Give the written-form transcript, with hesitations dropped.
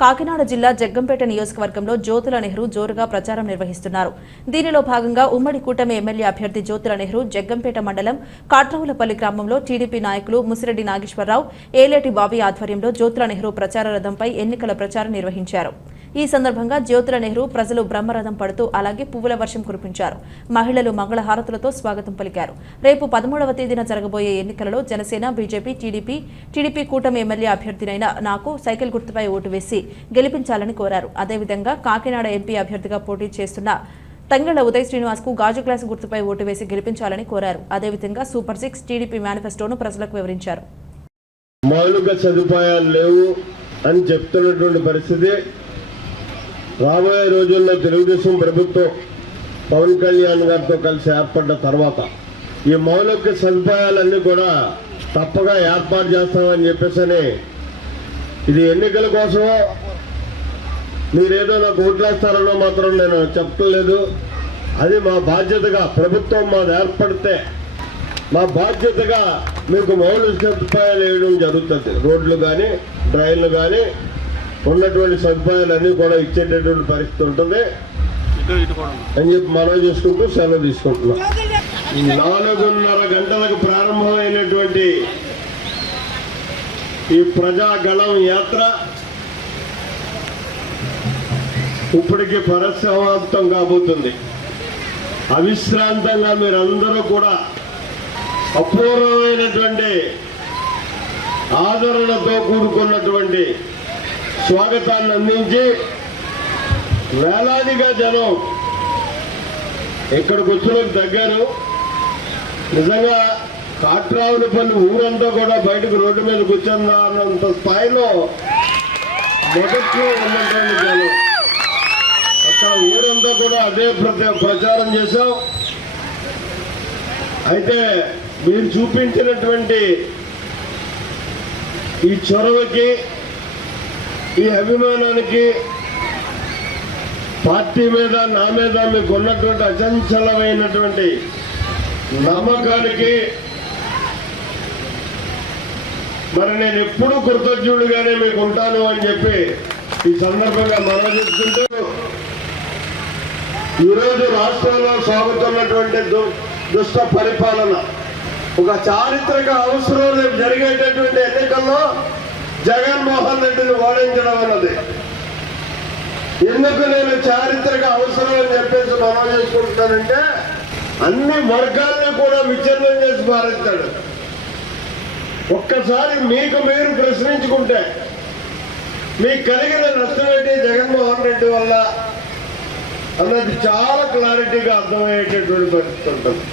కాకినాడ జిల్లా జగ్గంపేట నియోజకవర్గంలో జ్యోతుల నెహ్రూ జోరుగా ప్రచారం నిర్వహిస్తున్నారు. దీనిలో భాగంగా ఉమ్మడి కూటమి ఎమ్మెల్యే అభ్యర్థి జ్యోతుల నెహ్రూ జగ్గంపేట మండలం కాట్రవులపల్లి గ్రామంలో టీడీపీ నాయకులు ముసిరెడ్డి నాగేశ్వరరావు, ఏలేటి బాబీ ఆధ్వర్యంలో జ్యోతుల నెహ్రూ ప్రచార రథంపై ఎన్నికల ప్రచారం నిర్వహించారు. ఈ సందర్భంగా జ్యోతుల నెహ్రూ ప్రజలు బ్రహ్మరథం పడుతూ అలాగే పువ్వుల వర్షం కురిపించారు. మహిళలు మంగళహారతులతో స్వాగతం పలికారు. రేపు 13వ తేదీన జరగబోయే ఎన్నికలలో జనసేన, బీజేపీ, టీడీపీ కూటమి ఎమ్మెల్యే అభ్యర్థినైన నాకు సైకిల్ గుర్తుపై ఓటు వేసి గెలిపించాలని కోరారు. అదేవిధంగా కాకినాడ ఎంపీ అభ్యర్థిగా పోటీ చేస్తున్న తంగళ్ల ఉదయ్ శ్రీనివాస్ కు గాజు గ్లాస్ గుర్తుపై ఓటు వేసి గెలిపించాలని కోరారు. అదేవిధంగా సూపర్ 6 టీడీపీ మేనిఫెస్టోను ప్రజలకు వివరించారు. మౌలిక సదుపాయాలు లేవు అని చెప్తున్నటువంటి పరిస్థితి రాబోయే రోజుల్లో తెలుగుదేశం ప్రభుత్వం పవన్ కళ్యాణ్ గారితో కలిసి ఏర్పడ్డ తర్వాత ఈ మౌలిక సదుపాయాలన్నీ కూడా తప్పగా ఏర్పాటు చేస్తామని చెప్పేసి ఇది ఎన్నికల కోసం మీరేదో నాకు ఓట్లేస్తారనో మాత్రం నేను చెప్పలేదు. అది మా బాధ్యతగా ప్రభుత్వం మాది ఏర్పడితే మా బాధ్యతగా మీకు మౌలిక సదుపాయాలు వేయడం జరుగుతుంది. రోడ్లు కానీ డ్రైన్లు కానీ ఉన్నటువంటి సదుపాయాలన్నీ కూడా ఇచ్చేటటువంటి పరిస్థితి ఉంటుంది అని చెప్పి మనం చేసుకుంటూ సెలవు తీసుకుంటున్నాం. 4:30 గంటలకు ప్రారంభమైనటువంటి ఈ ప్రజాగళం యాత్ర ఇప్పటికీ పరిసమాప్తం కాబోతుంది. అవిశ్రాంతంగా మీరందరూ కూడా అపూర్వమైనటువంటి ఆదరణతో కూడుకున్నటువంటి స్వాగతాన్ని అందించి వేలాదిగా జనం ఇక్కడికి వచ్చిన దగ్గర నిజంగా కాట్రావులపల్లి ఊరంతా కూడా బయటకు రోడ్డు మీద కూర్చున్నంత స్థాయిలో మొదట్లో ఉన్నటువంటి జనం అక్కడ ఊరంతా కూడా అదే ప్రచారం చేశాం. అయితే మీరు చూపించినటువంటి ఈ చొరవకి, ఈ అభిమానానికి, పార్టీ మీద నా మీద మీకు ఉన్నటువంటి అచంచలమైనటువంటి నమ్మకానికి మరి నేను ఎప్పుడూ కృతజ్ఞుడిగానే మీకు ఉంటాను అని చెప్పి ఈ సందర్భంగా మనం చెప్తుంటూ ఈరోజు రాష్ట్రంలో సాగుతున్నటువంటి దుష్ట పరిపాలన ఒక చారిత్రక అవసరం రేపు జరిగేటటువంటి ఎన్నికల్లో జగన్మోహన్ రెడ్డిని ఓడించడం అన్నది. ఎందుకు నేను చారిత్రక అవసరం అని చెప్పేసి మనం చేసుకుంటున్నానంటే అన్ని వర్గాలను కూడా విచ్ఛిన్నం చేసి పారేస్తాడు. ఒక్కసారి మీకు మీరు ప్రశ్నించుకుంటే మీకు కలిగిన నష్టం ఏంటి జగన్మోహన్ రెడ్డి వల్ల అన్నది చాలా క్లారిటీగా అర్థమయ్యేటటువంటి పరిస్థితి ఉంటుంది.